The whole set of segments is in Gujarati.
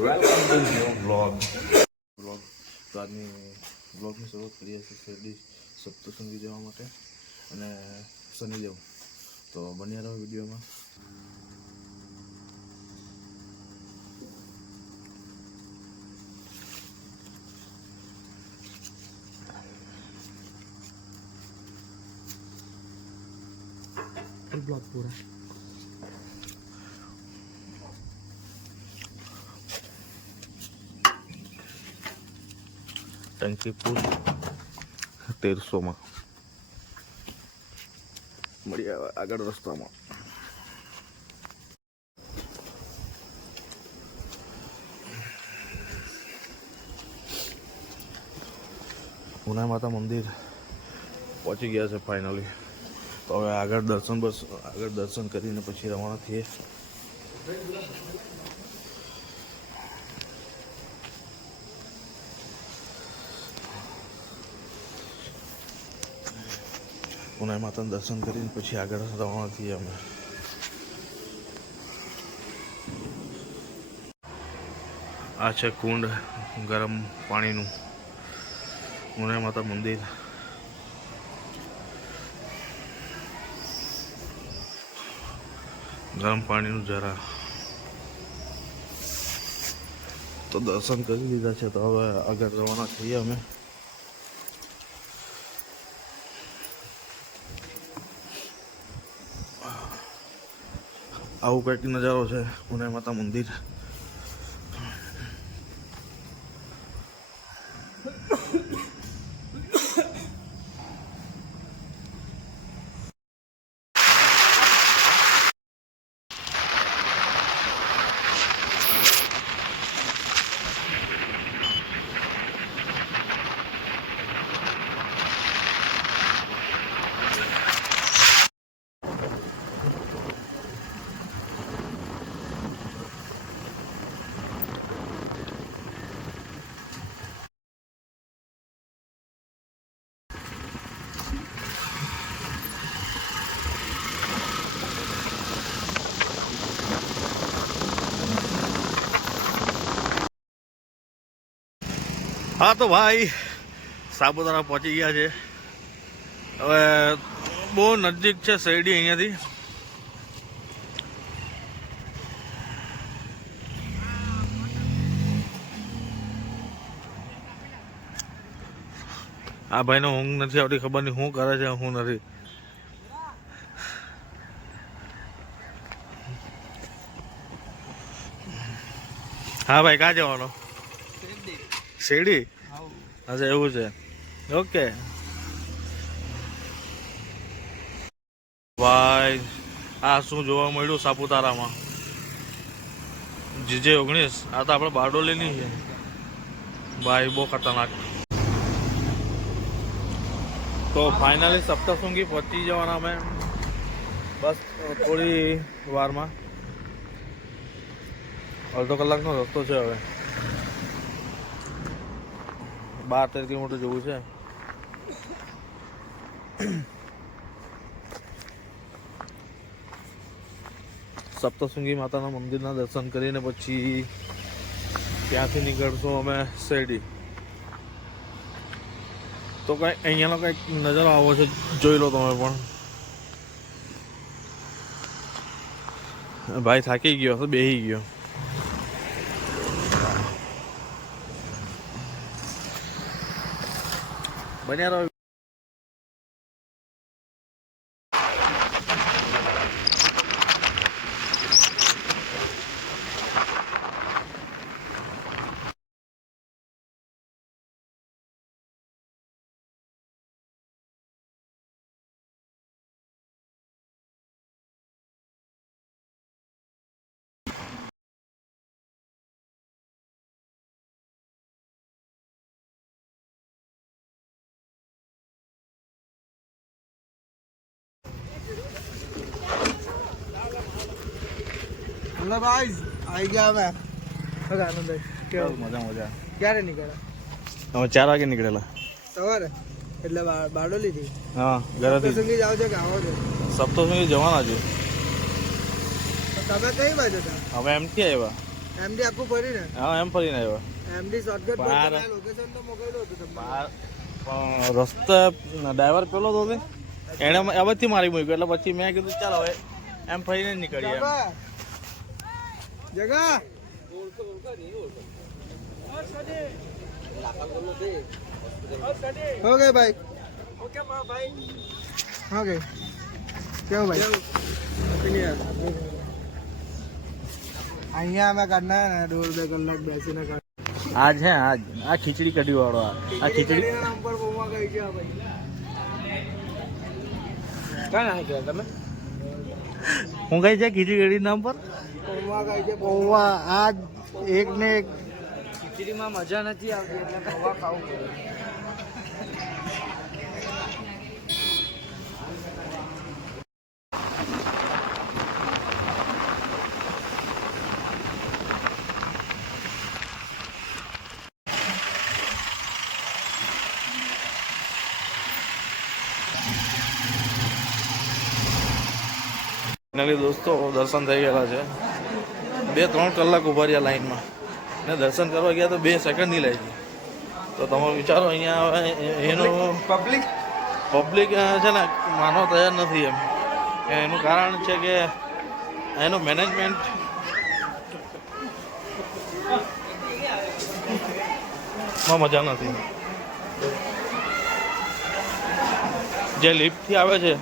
Welcome to new blog. તો આજની બ્લોગની શરૂઆત કરીએ છીએ શેરડી સપ્તશૃંગી જવા માટે અને શનિદેવ. તો બન્યા રહો વિડીયોમાં. ब्लॉग पूरा ટંકી પુલ 1300 મળી આવે આગળ રસ્તામાં. ઉના માતા મંદિર પહોંચી ગયા છે ફાઇનલી. તો હવે આગળ દર્શન કરીને પછી રવાના થઈએ. ઉના માતાનું દર્શન કરીને પછી આગળ રવાના થઈએ અમે. આ છે કુંડ ગરમ પાણીનું, ઉના માતા મંદિર. ગરમ પાણીનું ઝરા. તો દર્શન કરી લીધા છે, તો હવે આગળ રવાના થઈએ અમે. આવું કંઈક નજારો છે ઉના માતા મંદિર. હા તો ભાઈ સાપુતારા પહોંચી ગયા છે. હવે બહુ નજીક છે શેરડી અહીંયાથી. આ ભાઈને ઊંઘ નથી આવતી, ખબર નહીં શું કરે છે શું નથી. હા ભાઈ, ક્યાં જવાનો? શેરડી? અચ્છા, એવું છે. ઓકે ભાઈ, આ શું જોવા મળ્યું સાપુતારામાં? GJ19. આ તો આપણે બારડોલીની છે ભાઈ, બહુ ખતરનાક. તો ફાઇનલી સપ્તશૃંગી પહોંચી જવાના અમે બસ થોડી વારમાં. અડધો કલાકનો રસ્તો છે. હવે 12-13 કિલોમીટર જેવું છે. સપ્તશૃંગી માતાના મંદિરના દર્શન કરીને પછી ત્યાંથી નીકળશું અમે શેરડી. તો કંઈ અહીંયાનો કંઈક નજારો આવો છે, જોઈ લો તમે પણ. ભાઈ થાકી ગયો હતો, બેસી ગયો. બન્યા રહો. हेलो गाइस, आई गया मैं. क्या आनंद है? क्या મજા. ક્યારે નીકળ્યા? અમે 4 વાગે નીકળેલા સવારે. એટલે બારડોલી થી? હા, ઘરેથી. સપ્તશૃંગી જાવ છો કે આવો છો? સપ્તશૃંગી જવાના છે. તમે કઈ બાજુ હતા? હવે એમથી આવ્યા. એમડી આખું ફરીને હા એમ ફરીને આવ્યો. એમડી શોર્ટકટ પર બહાર. તમે લોકેશન તો મોકલ્યું હતું તમને. પણ રસ્તા ડ્રાઈવર પેલો તો છે, એણે અવધથી મારી મૂક્યો એટલે પછી મેં કીધું ચાલ હવે એમ ફરીને જ નીકળીએ એમ. જગા ઓકે ભાઈ ઓકે કેવું ભાઈ અહીંયા અમે કરના ને 1.5 કલાક બેસીને કર આજ હે આજ આ ખીચડી કઢી વાળો આ ખીચડી નામ પર બોમા ગઈ છે ભાઈ ક્યાં નાખી ગયા તમે હું કઈ છે ખીચડી કઢી નામ પર પૌવા ગઈ છે પૌવા આજ એક ને એક ખીચડીમાં મજા નથી આવતી એટલે પૌવા ખાવું પડે. ફાઇનલી દોસ્તો દર્શન થઈ ગયેલા છે. 2-3 કલાક ઉભા રહ્યા લાઈનમાં ને દર્શન કરવા ગયા તો 2 સેકન્ડ નહીં લાગી. તો તમે વિચારો અહીંયા એનું પબ્લિક છે ને માનવા તૈયાર નથી એમ. એનું કારણ છે કે એનું મેનેજમેન્ટ માં મજા નથી. જે લિફ્ટથી આવે છે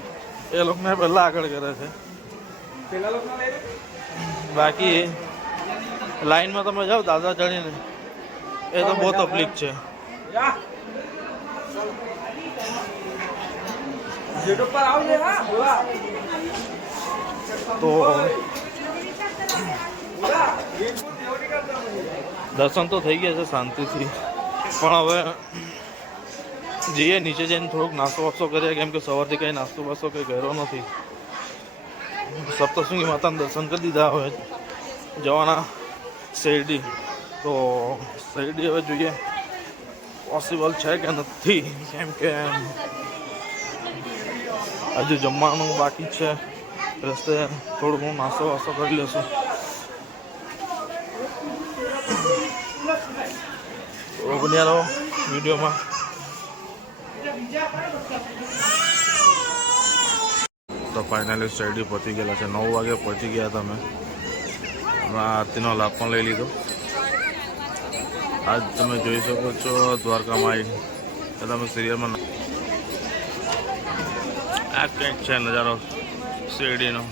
એ લોકોને પહેલાં આગળ કરે છે. બાકી લાઈનમાં તમે જાઓ દાદા ચડીને એ તો બહુ તકલીફ છે. તો દર્શન તો થઈ ગયા છે શાંતિથી, પણ હવે જઈએ નીચે જઈને થોડુંક નાસ્તો વાસ્તો કરીએ, કેમ કે સવારથી કંઈ નાસ્તો વાસ્તો કંઈ કર્યો નથી. સપ્તશૃંગી માતાના દર્શન કરી દીધા, હવે જવાના શેરડી. તો શેરડી હવે જોઈએ પોસિબલ છે કે નથી, કેમ કે હજુ જમવાનું બાકી છે. રસ્તે થોડું ઘણું નાસ્તો વાસ્તો કરી લેશું. તો બન્યા રહો વિડીયોમાં. તો ફાઇનલી શેરડી પહોંચી ગયેલા છે. 9 વાગે પહોંચી ગયા તમે. હમણાં આરતીનો લાભ પણ લઈ લીધો. આજ તમે જોઈ શકો છો દ્વારકામાં આવી તમે સિરિયલમાં આ કંઈક છે નજારો શેરડીનો.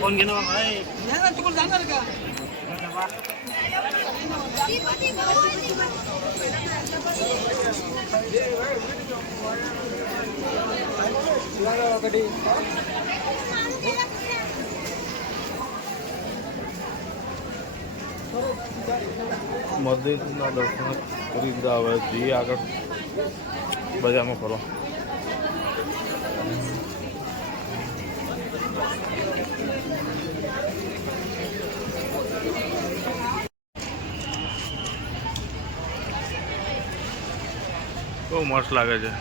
ફોન કેનો ભાઈ મંદિરના દર્શન કરી દીધા. હવે જઈએ આગળ બજારમાં ફરો. બહુ મસ્ત લાગે છે.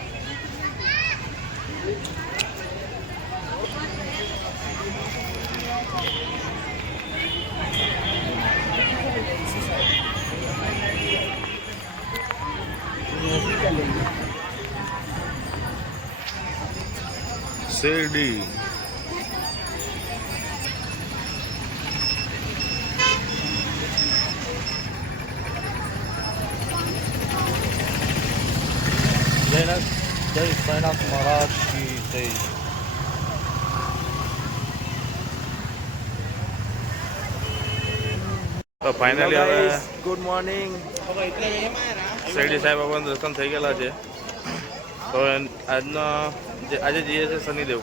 શેરડી જય સાઈનાથ મહારાજ કી જય. તો ફાઇનલી હવે ગુડ મોર્નિંગ. શેરડી સાહેબ બાબાના દર્શન થઈ ગયેલા છે. તો આજે જઈએ છીએ શનિદેવ,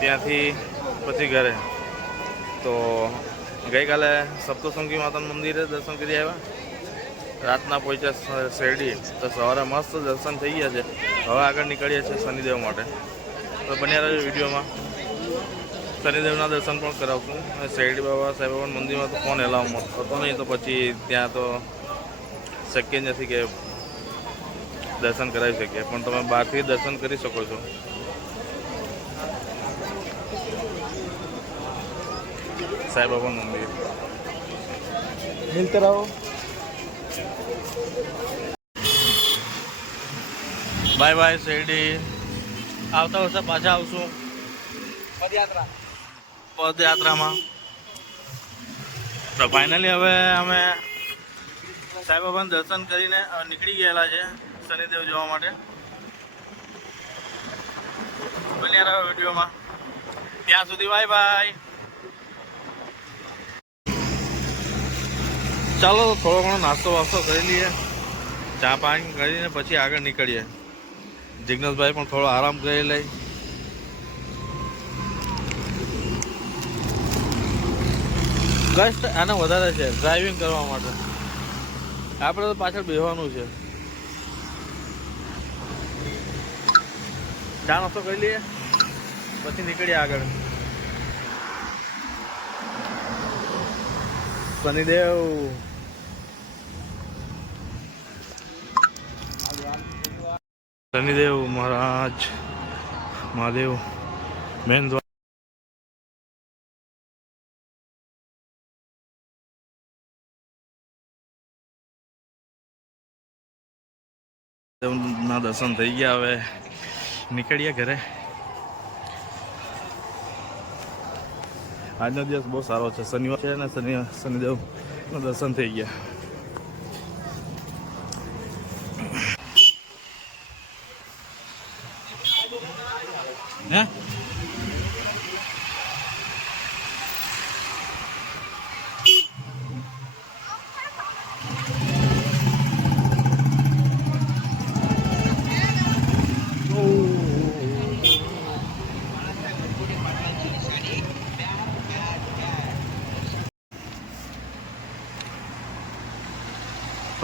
ત્યાંથી પછી ઘરે. તો ગઈકાલે સપ્તશૃંગી માતાના મંદિરે દર્શન કરી આવ્યા, રાતના પહોંચ્યા શેરડી. તો સવારે મસ્ત દર્શન થઈ ગયા છે. હવે આગળ નીકળીએ છીએ શનિદેવ માટે. તો બન્યા રહેજો વિડીયોમાં. શનિદેવના દર્શન પણ કરાવશું. અને શેરડી બાબા સાહેબ બાબાના મંદિરમાં તો ફોન એલાવ હતો નહીં, તો પછી ત્યાં તો શક્ય નથી કે દર્શન કરાવી શકીએ, પણ તમે બહારથી દર્શન કરી શકો છો. સાંઈબાબાનું મંદિર. મિલતે રહો. બાય બાય શેરડી. આવતા વર્ષે પાછા આવશું પદયાત્રામાં. તો ફાઇનલી હવે અમે સાંઈબાબાના દર્શન કરીને નીકળી ગયેલા છે શનિદેવ જોવા માટે. બન્યા રહ્યો વિડીયોમાં. ત્યાં સુધી બાય બાય. ચાલો થોડો ઘણો નાસ્તો વાસ્તો કરી લઈએ, ચા પાણી કરીને પછી આગળ નીકળીએ. જિગ્નેશભાઈ પણ થોડો આરામ કરી લઈ. કષ્ટ આને વધારે છે ડ્રાઇવિંગ કરવા માટે. આપણે તો પાછળ બેસવાનું છે. ચા નાસ્તો કરી લઈએ પછી નીકળીએ આગળ. શનિદેવ શનિદેવ મહારાજ મહાદેવ મેન દ્વાર. ના દર્શન થઈ ગયા. હવે નીકળીએ ઘરે. આજનો દિવસ બહુ સારો છે, શનિવાર છે ને શનિદેવના દર્શન થઈ ગયા. હે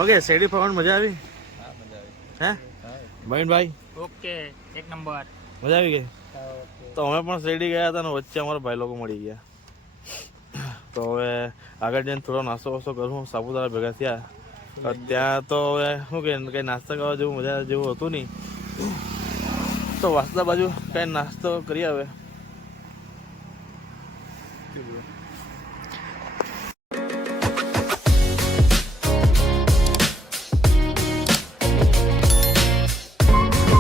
ઓકે, શેરડી ફરવાની મજા આવી? હે ભાઈ? ઓકે, એક નંબર. મજા આવી ગઈ? તો અમે પણ શેરડી ગયા હતા ને વચ્ચે અમારા ભાઈ લોકો મળી ગયા. તો હવે આગળ જઈને થોડો નાસ્તો વાસ્તો કરું. સાપુતારા ભેગા થયા ત્યાં તો હવે શું કે કંઈ નાસ્તા કરવા જેવું મજા જેવું હતું નહીં. તો વાસદા બાજુ કંઈ નાસ્તો કરી આવે.